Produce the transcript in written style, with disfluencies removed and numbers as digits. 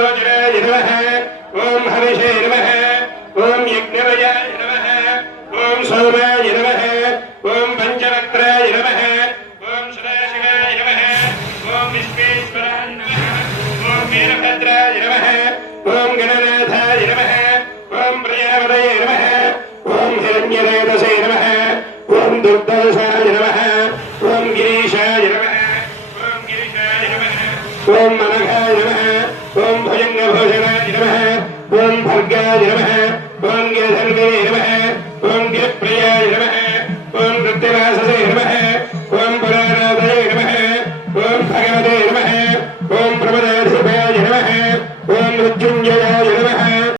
त्रिलोचनाय नमः ओम हविषे नमः ओम यज्ञवयाय नमः ओम सोमाय नमः ओम पंचवक्त्राय नमः ओम सदाशिवाय नमः ओम विश्वेश्वराय नमः ओम वीरभद्राय नमः ओम गणनाथाय नमः ओम प्रजापतये नमः ओम हिरण्यरेतसे नमः ओम दुर्दर्शाय नमः ओम गिरीशाय नमः ओम मनघाय नमः ओम भुजंगभूषणाय नमः ओम भर्गाय नमः ओम